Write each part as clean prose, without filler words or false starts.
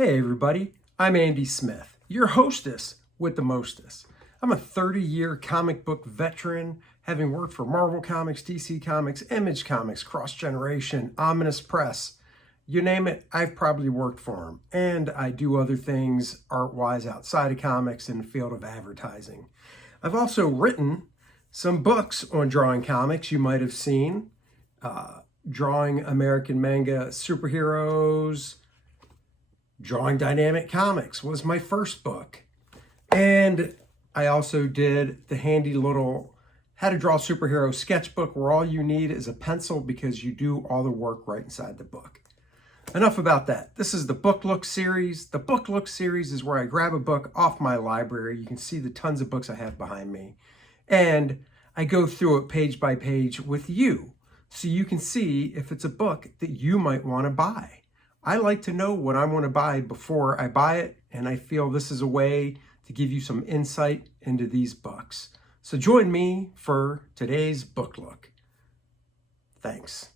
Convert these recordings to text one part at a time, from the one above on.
Hey everybody, I'm Andy Smith, your hostess with the mostest. I'm a 30-year comic book veteran, having worked for Marvel Comics, DC Comics, Image Comics, Cross Generation, Ominous Press. You name it, I've probably worked for them. And I do other things art-wise outside of comics in the field of advertising. I've also written some books on drawing comics you might have seen. Drawing American manga superheroes, Drawing Dynamic Comics was my first book. And I also did the handy little How to Draw Superhero sketchbook where all you need is a pencil because you do all the work right inside the book. Enough about that. This is the Book Look series. The Book Look series is where I grab a book off my library. You can see the tons of books I have behind me. And I go through it page by page with you so you can see if it's a book that you might want to buy. I like to know what I want to buy before I buy it, and I feel this is a way to give you some insight into these books. So join me for today's book look. Thanks.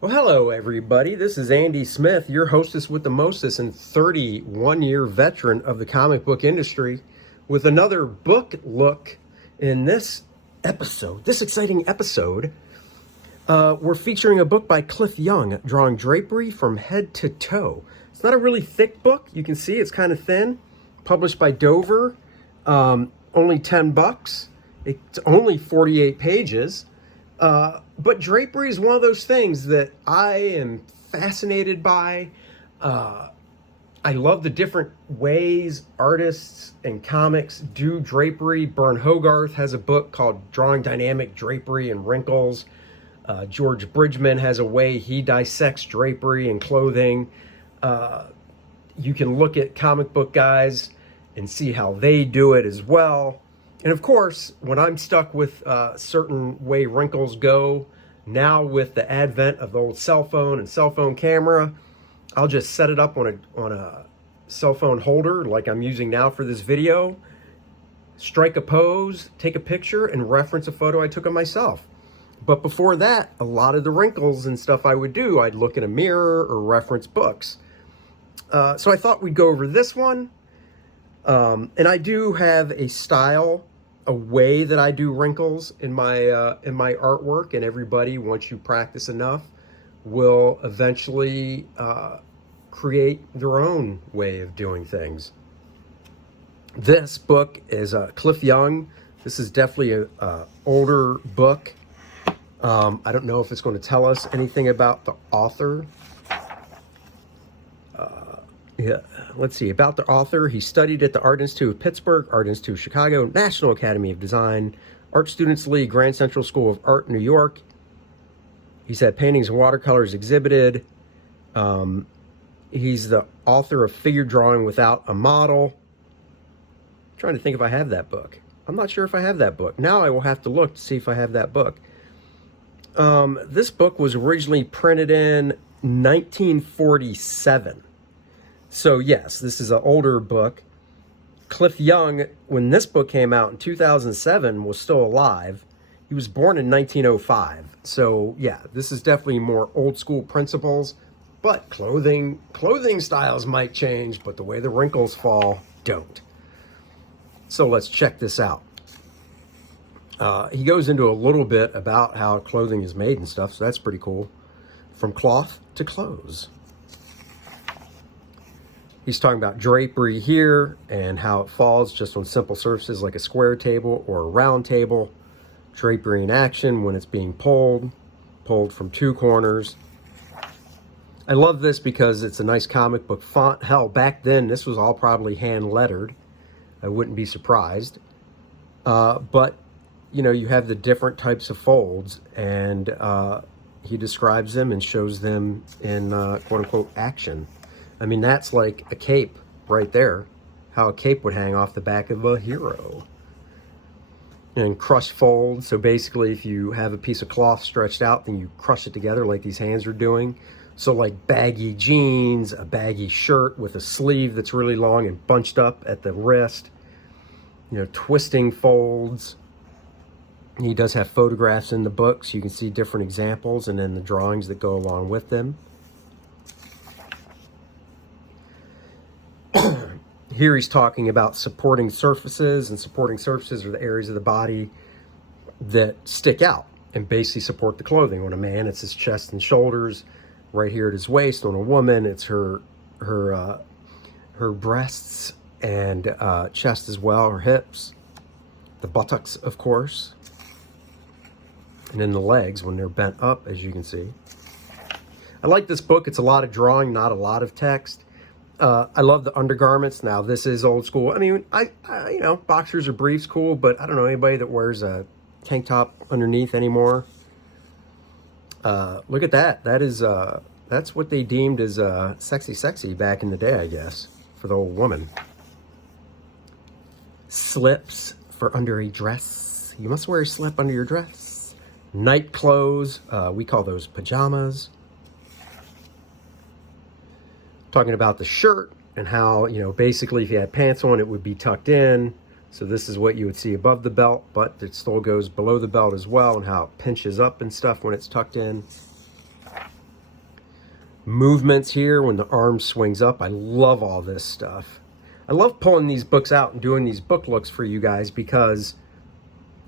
Well, hello everybody. This is Andy Smith, your hostess with the mostest and 31-year veteran of the comic book industry, with another book look in this episode, this exciting episode. We're featuring a book by Cliff Young, drawing Drapery from Head to Toe. It's not a really thick book. You can see it's kind of thin. Published by Dover. Only $10. It's only 48 pages. But Drapery is one of those things that I am fascinated by. I love the different ways artists and comics do drapery. Bern Hogarth has a book called Drawing Dynamic Drapery and Wrinkles. George Bridgman has a way he dissects drapery and clothing. You can look at comic book guys and see how they do it as well. And of course, when I'm stuck with a certain way wrinkles go, now with the advent of the old cell phone and cell phone camera, I'll just set it up on a cell phone holder like I'm using now for this video, strike a pose, take a picture, and reference a photo I took of myself. But before that, a lot of the wrinkles and stuff I would do, I'd look in a mirror or reference books. So I thought we'd go over this one. And I do have a style, a way that I do wrinkles in my artwork. And everybody, once you practice enough, will eventually create their own way of doing things. This book is Cliff Young. This is definitely an older book. I don't know if it's going to tell us anything about the author. Let's see. About the author, he studied at the Art Institute of Pittsburgh, Art Institute of Chicago, National Academy of Design, Art Students League, Grand Central School of Art, New York. He's had paintings and watercolors exhibited. He's the author of Figure Drawing Without a Model. I'm trying to think if I have that book. I'm not sure if I have that book. Now I will have to look to see if I have that book. This book was originally printed in 1947. So yes, this is an older book. Cliff Young, when this book came out in 2007, was still alive. He was born in 1905. So yeah, this is definitely more old school principles, but clothing styles might change, but the way the wrinkles fall don't. So let's check this out. He goes into a little bit about how clothing is made and stuff, so that's pretty cool. From cloth to clothes. He's talking about drapery here and how it falls just on simple surfaces like a square table or a round table. Drapery in action when it's being pulled from two corners. I love this because it's a nice comic book font. Hell, back then this was all probably hand lettered. I wouldn't be surprised. But you know, you have the different types of folds, and he describes them and shows them in quote-unquote action. I mean, that's like a cape right there, how a cape would hang off the back of a hero. And crushed folds, so basically if you have a piece of cloth stretched out, then you crush it together like these hands are doing. So like baggy jeans, a baggy shirt with a sleeve that's really long and bunched up at the wrist, you know, twisting folds. He does have photographs in the book, so you can see different examples and then the drawings that go along with them. Here he's talking about supporting surfaces, and supporting surfaces are the areas of the body that stick out and basically support the clothing. On a man, it's his chest and shoulders. Right here at his waist. On a woman, it's her breasts and chest as well, her hips, the buttocks, of course, and then the legs when they're bent up, as you can see. I like this book. It's a lot of drawing, not a lot of text. I love the undergarments. Now, this is old school. I mean, I you know, boxers or briefs, cool, but I don't know anybody that wears a tank top underneath anymore. Look at that. That is, that's what they deemed as sexy back in the day, I guess, for the old woman. Slips for under a dress. You must wear a slip under your dress. Night clothes. We call those pajamas. Talking about the shirt and how, you know, basically if you had pants on, it would be tucked in. So this is what you would see above the belt, but it still goes below the belt as well, and how it pinches up and stuff when it's tucked in. Movements here when the arm swings up. I love all this stuff. I love pulling these books out and doing these book looks for you guys, because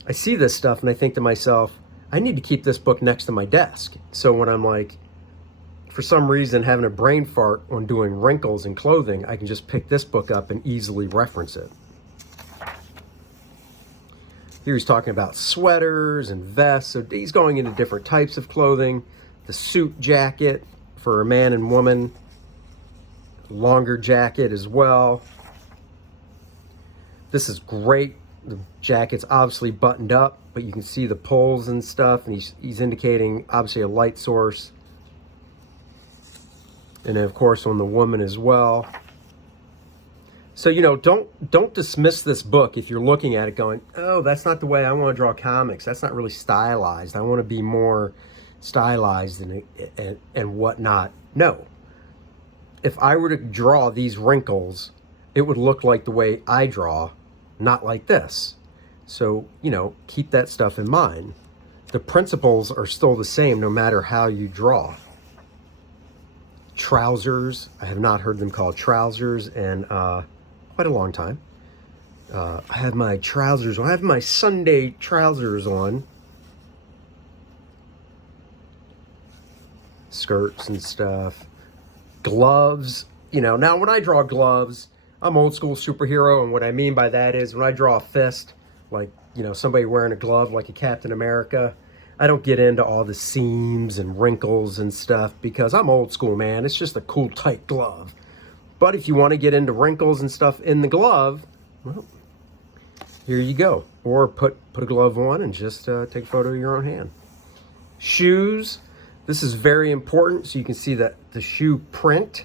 I see this stuff and I think to myself, I need to keep this book next to my desk. So when I'm like, for some reason, having a brain fart on doing wrinkles in clothing, I can just pick this book up and easily reference it. Here he's talking about sweaters and vests. So he's going into different types of clothing. The suit jacket for a man and woman. Longer jacket as well. This is great. The jacket's obviously buttoned up, but you can see the pulls and stuff. And he's indicating obviously a light source. And then of course on the woman as well. So, you know, don't dismiss this book if you're looking at it going, oh, that's not the way I want to draw comics. That's not really stylized. I want to be more stylized and whatnot. No. If I were to draw these wrinkles, it would look like the way I draw, not like this. So, you know, keep that stuff in mind. The principles are still the same no matter how you draw. Trousers. I have not heard them called trousers in quite a long time. I have my trousers on. I have my Sunday trousers on. Skirts and stuff. Gloves. You know, now when I draw gloves, I'm old school superhero, and what I mean by that is when I draw a fist, like, you know, somebody wearing a glove like a Captain America, I don't get into all the seams and wrinkles and stuff because I'm old school, man. It's just a cool, tight glove. But if you want to get into wrinkles and stuff in the glove, well, here you go. Or put a glove on and just take a photo of your own hand. Shoes. This is very important so you can see that the shoe print.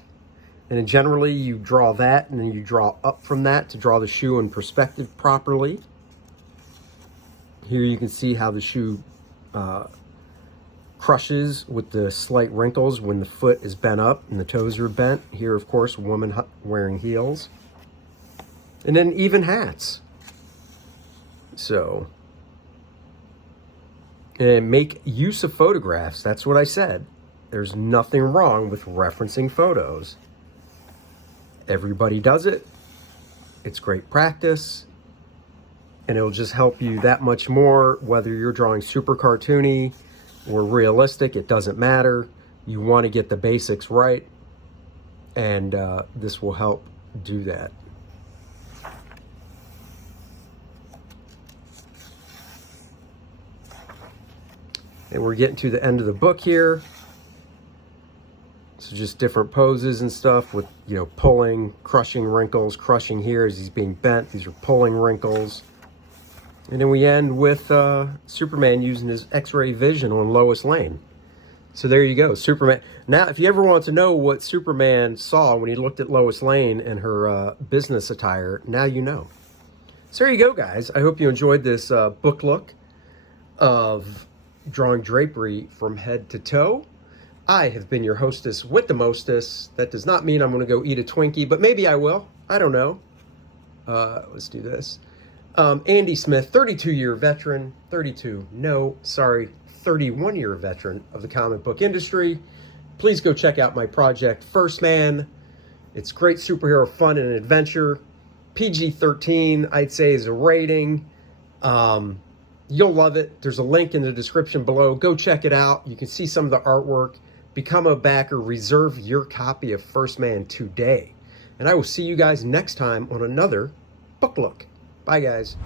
And then generally you draw that and then you draw up from that to draw the shoe in perspective properly. Here you can see how the shoe crushes with the slight wrinkles when the foot is bent up and the toes are bent. Here, of course, a woman wearing heels. And then even hats. So, and make use of photographs. That's what I said. There's nothing wrong with referencing photos. Everybody does it. It's great practice. And it'll just help you that much more, whether you're drawing super cartoony or realistic, it doesn't matter. You want to get the basics right, and this will help do that. And we're getting to the end of the book here. So just different poses and stuff with, you know, pulling, crushing wrinkles, crushing here as he's being bent. These are pulling wrinkles. And then we end with Superman using his X-ray vision on Lois Lane. So there you go, Superman. Now, if you ever want to know what Superman saw when he looked at Lois Lane and her business attire, now you know. So there you go, guys. I hope you enjoyed this book look of drawing drapery from head to toe. I have been your hostess with the mostess. That does not mean I'm going to go eat a Twinkie, but maybe I will. I don't know. Let's do this. Andy Smith, 32-year veteran, 31-year veteran of the comic book industry. Please go check out my project, First Man. It's great superhero fun and adventure. PG-13, I'd say, is a rating. You'll love it. There's a link in the description below. Go check it out. You can see some of the artwork. Become a backer. Reserve your copy of First Man today. And I will see you guys next time on another book look. Bye, guys.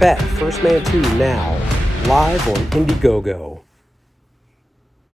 Bet First Man 2 now, live on Indiegogo.